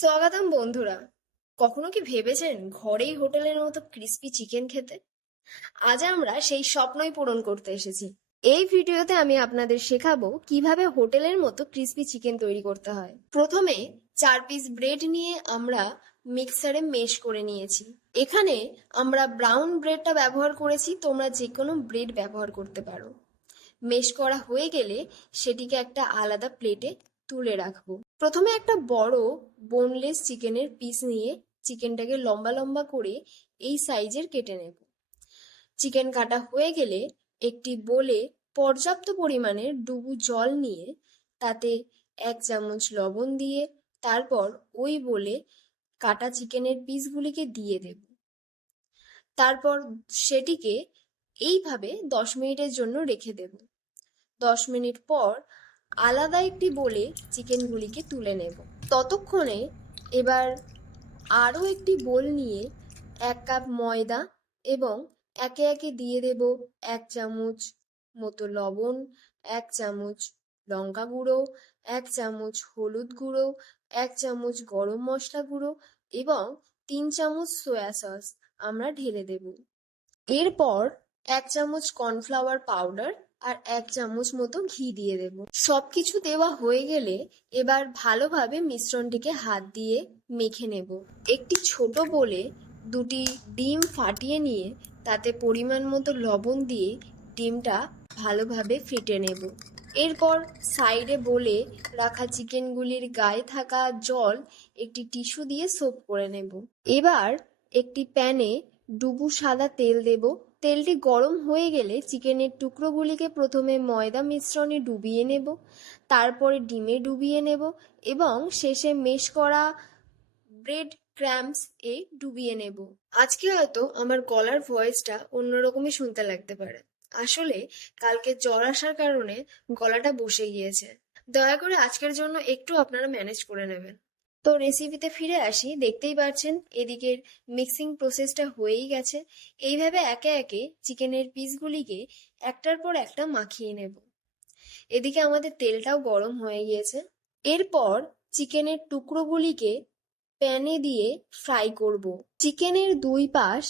স্বাগতম বন্ধুরা। কখনো কি ভেবেছেন ঘরেই হোটেলের মতো ক্রিস্পি চিকেন খেতে? আজ আমরা সেই স্বপ্নই পূরণ করতে এসেছি। এই ভিডিওতে আমি আপনাদের শেখাবো কিভাবে হোটেলের মতো ক্রিস্পি চিকেন তৈরি করতে হয়। প্রথমে 4 পিস ব্রেড নিয়ে আমরা মিক্সারে মেশ করে নিয়েছি। এখানে আমরা ব্রাউন ব্রেডটা ব্যবহার করেছি, তোমরা যে কোনো ব্রেড ব্যবহার করতে পারো। মেশ করা হয়ে গেলে সেটিকে একটা আলাদা প্লেটে তুলে রাখবো। প্রথমে একটা বড় বোনলেস চিকেনের পিস নিয়ে চিকেনটাকে লম্বা লম্বা করে এই সাইজের কেটে নেব। চিকেন কাটা হয়ে গেলে একটি বোলে পর্যাপ্ত পরিমাণের ডুবু জল নিয়ে তাতে 1 চামচ লবণ দিয়ে তারপর ওই বোলে কাটা চিকেনের পিসগুলিকে দিয়ে দেব। তারপর সেটিকে এইভাবে 10 মিনিটের জন্য রেখে দেব। 10 মিনিট পর আলাদা একটি বোলে চিকেনগুলিকে তুলে নেব। ততক্ষণে এবার আরও একটি বোল নিয়ে 1 কাপ ময়দা এবং একে একে দিয়ে দেব 1 চামচ মতো লবণ, 1 চামচ লঙ্কা গুঁড়ো, 1 চামচ হলুদ গুঁড়ো, 1 চামচ গরম মশলা গুঁড়ো এবং 3 চামচ সয়া সস আমরা ঢেলে দেব। এরপর 1 চামচ কর্নফ্লাওয়ার পাউডার আর 1 চামচ মতো ঘি দিয়ে দেব। সবকিছু দেওয়া হয়ে গেলে এবার ভালোভাবে মিশ্রণটিকে হাত দিয়ে মেখে নেব। একটি ছোট বোলে 2টি ডিম ফাটিয়ে নিয়ে তাতে পরিমাণ মতো লবণ দিয়ে ডিমটা ভালোভাবে ফেটে নেব। এরপর সাইডে বলে রাখা চিকেনগুলির গায়ে থাকা জল একটি টিস্যু দিয়ে সোপ করে নেব। এবার একটি প্যানে ডুবু সাদা তেল দেব। তেলটি গরম হয়ে গেলে চিকেনের টুকরোগুলিকে প্রথমে ময়দা মিশ্রণে ডুবিয়ে নেব, তারপরে ডিমে ডুবিয়ে নেব এবং শেষে মেশ করা ব্রেড ক্রাম্বস এ ডুবিয়ে নেব। আজকে হয়তো আমার গলার ভয়েসটা অন্যরকমই শুনতে লাগতে পারে। আসলে কালকে জ্বর আসার কারণে গলাটা বসে গিয়েছে। দয়া করে আজকের জন্য একটু আপনারা ম্যানেজ করে নেবেন। তো রেসিপিতে ফিরে আসি। দেখতেই পাচ্ছেন এদিকের মিক্সিং প্রসেসটা হয়েই গেছে। এইভাবে একে একে চিকেনের পিসগুলিকে একটার পর একটা মাখিয়ে নেব। এদিকে আমাদের তেলটাও গরম হয়ে গিয়েছে। এরপর চিকেনের টুকরোগুলিকে প্যানে দিয়ে ফ্রাই করব। চিকেনের 2 পাশ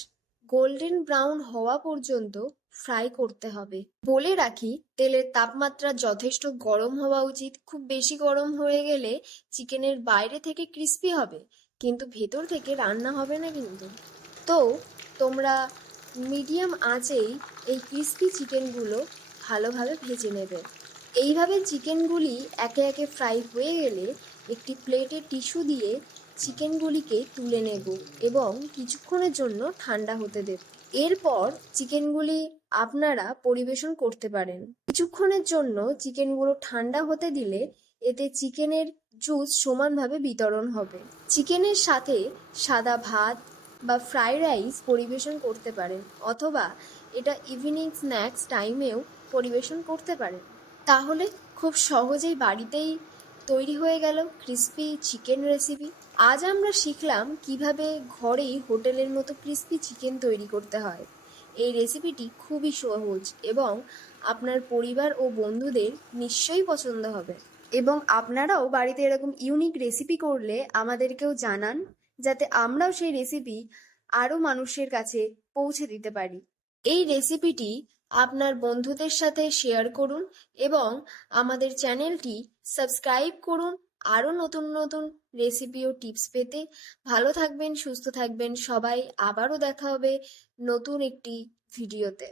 গোল্ডেন ব্রাউন হওয়া পর্যন্ত ফ্রাই করতে হবে। বলে রাখি, তেলের তাপমাত্রা যথেষ্ট গরম হওয়া উচিত। খুব বেশি গরম হয়ে গেলে চিকেনের বাইরে থেকে ক্রিস্পি হবে কিন্তু ভেতর থেকে রান্না হবে না কিন্তু। তো তোমরা মিডিয়াম আঁচেই এই ক্রিস্পি চিকেনগুলো ভালোভাবে ভেজে নেবে। এইভাবে চিকেনগুলি একে একে ফ্রাই হয়ে গেলে একটি প্লেটে টিস্যু দিয়ে চিকেনগুলিকে তুলে নেব এবং কিছুক্ষণের জন্য ঠান্ডা হতে দেব। এরপর চিকেনগুলি আপনারা পরিবেশন করতে পারেন। কিছুক্ষণের জন্য চিকেনগুলো ঠান্ডা হতে দিলে এতে চিকেনের জুস সমানভাবে বিতরণ হবে। চিকেনের সাথে সাদা ভাত বা ফ্রাইড রাইস পরিবেশন করতে পারেন, অথবা এটা ইভিনিং স্ন্যাক্স টাইমেও পরিবেশন করতে পারেন। তাহলে খুব সহজেই বাড়িতেই তৈরি হয়ে গেল ক্রিস্পি চিকেন রেসিপি। আজ আমরা শিখলাম কিভাবে ঘরেই হোটেলের মতো ক্রিস্পি চিকেন তৈরি করতে হয়। এই রেসিপিটি খুবই সহজ এবং আপনার পরিবার ও বন্ধুদের নিশ্চয়ই পছন্দ হবে। এবং আপনারাও বাড়িতে এরকম ইউনিক রেসিপি করলে আমাদেরকেও জানান, যাতে আমরাও সেই রেসিপি আরও মানুষের কাছে পৌঁছে দিতে পারি। এই রেসিপিটি আপনার বন্ধুদের সাথে শেয়ার করুন এবং আমাদের চ্যানেলটি সাবস্ক্রাইব করুন আরও নতুন নতুন রেসিপি ও টিপস পেতে। ভালো থাকবেন, সুস্থ থাকবেন সবাই। আবারও দেখা হবে নতুন একটি ভিডিওতে।